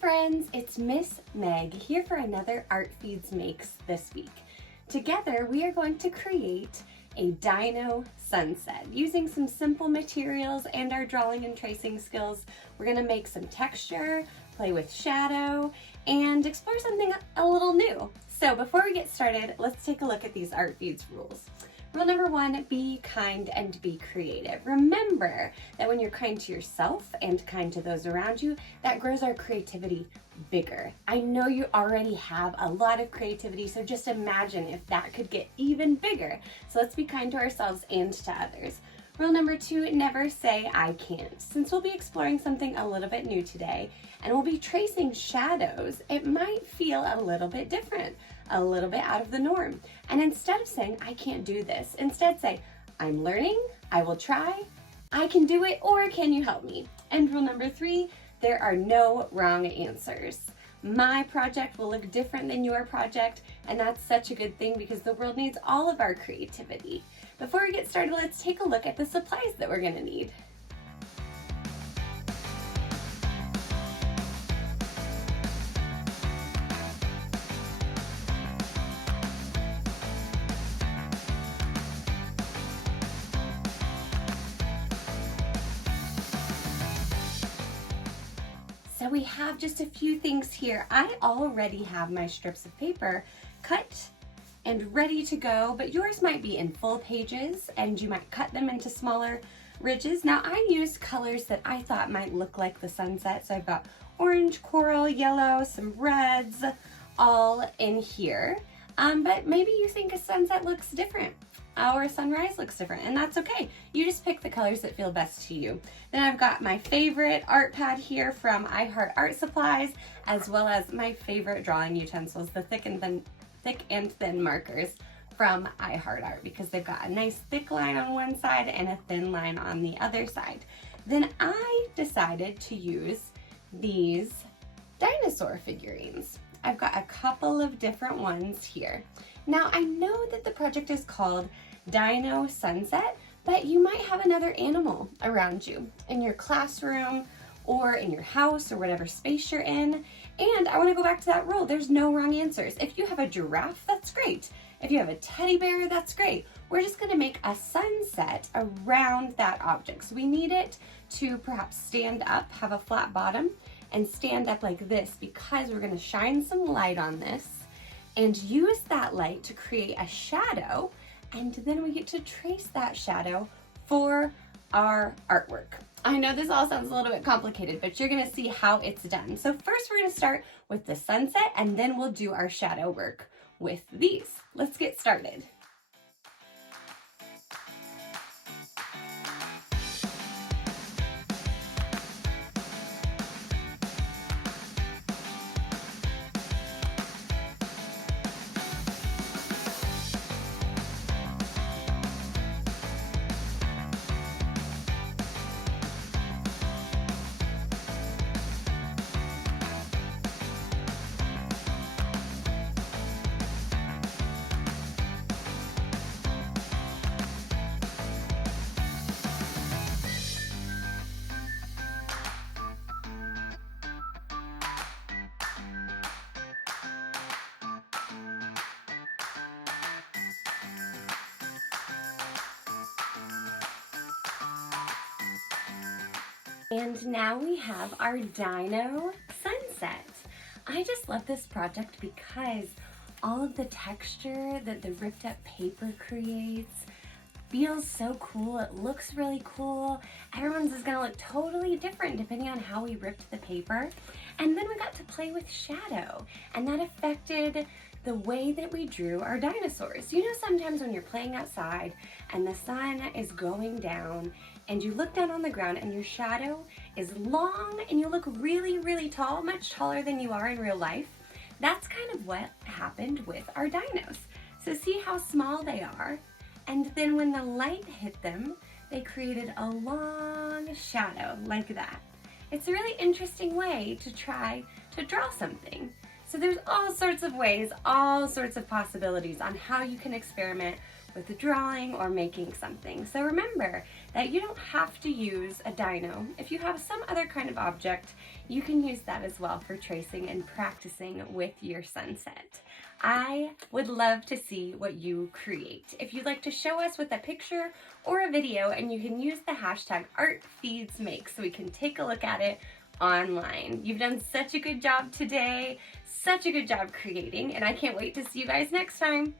friends, it's Miss Meg here for another Art Feeds Makes this week. Together we are going to create a dino sunset using some simple materials and our drawing and tracing skills. We're going to make some texture, play with shadow, and explore something a little new. So before we get started, let's take a look at these Art Feeds rules. Rule number 1, be kind and be creative. Remember that when you're kind to yourself and kind to those around you, that grows our creativity bigger. I know you already have a lot of creativity, so just imagine if that could get even bigger. So let's be kind to ourselves and to others. Rule number 2, never say I can't. Since we'll be exploring something a little bit new today and we'll be tracing shadows, it might feel a little bit different, a little bit out of the norm. And instead of saying I can't do this, instead say I'm learning, I will try, I can do it, or can you help me? And rule number 3, there are no wrong answers. My project will look different than your project, and that's such a good thing because the world needs all of our creativity. Before we get started, let's take a look at the supplies that we're going to need. So we have just a few things here. I already have my strips of paper cut and ready to go, but yours might be in full pages and you might cut them into smaller ridges. Now I used colors that I thought might look like the sunset. So I've got orange, coral, yellow, some reds, all in here. But maybe you think a sunset looks different or a sunrise looks different, and that's okay. You just pick the colors that feel best to you. Then I've got my favorite art pad here from iHeartArt supplies, as well as my favorite drawing utensils, the thick and thin markers from iHeartArt, because they've got a nice thick line on one side and a thin line on the other side. Then I decided to use these dinosaur figurines. I've got a couple of different ones here. Now I know that the project is called Dino Sunset, but you might have another animal around you in your classroom or in your house or whatever space you're in. And I want to go back to that rule. There's no wrong answers. If you have a giraffe, that's great. If you have a teddy bear, that's great. We're just going to make a sunset around that object. So we need it to perhaps stand up, have a flat bottom, and stand up like this because we're going to shine some light on this and use that light to create a shadow, and then we get to trace that shadow for our artwork. I know this all sounds a little bit complicated, but you're going to see how it's done. So first we're going to start with the sunset, and then we'll do our shadow work with these. Let's get started. And now we have our dino sunset. I just love this project because all of the texture that the ripped up paper creates feels so cool. It looks really cool. Everyone's is gonna look totally different depending on how we ripped the paper. And then we got to play with shadow, and that affected the way that we drew our dinosaurs. You know, sometimes when you're playing outside and the sun is going down and you look down on the ground and your shadow is long and you look really, really tall, much taller than you are in real life. That's kind of what happened with our dinos. So see how small they are? And then when the light hit them, they created a long shadow like that. It's a really interesting way to try to draw something. So there's all sorts of ways, all sorts of possibilities on how you can experiment with drawing or making something. So remember that you don't have to use a dino. If you have some other kind of object, you can use that as well for tracing and practicing with your sunset. I would love to see what you create. If you'd like to show us with a picture or a video, and you can use the hashtag #ArtFeedsMake so we can take a look at it online. You've done such a good job today, such a good job creating, and I can't wait to see you guys next time.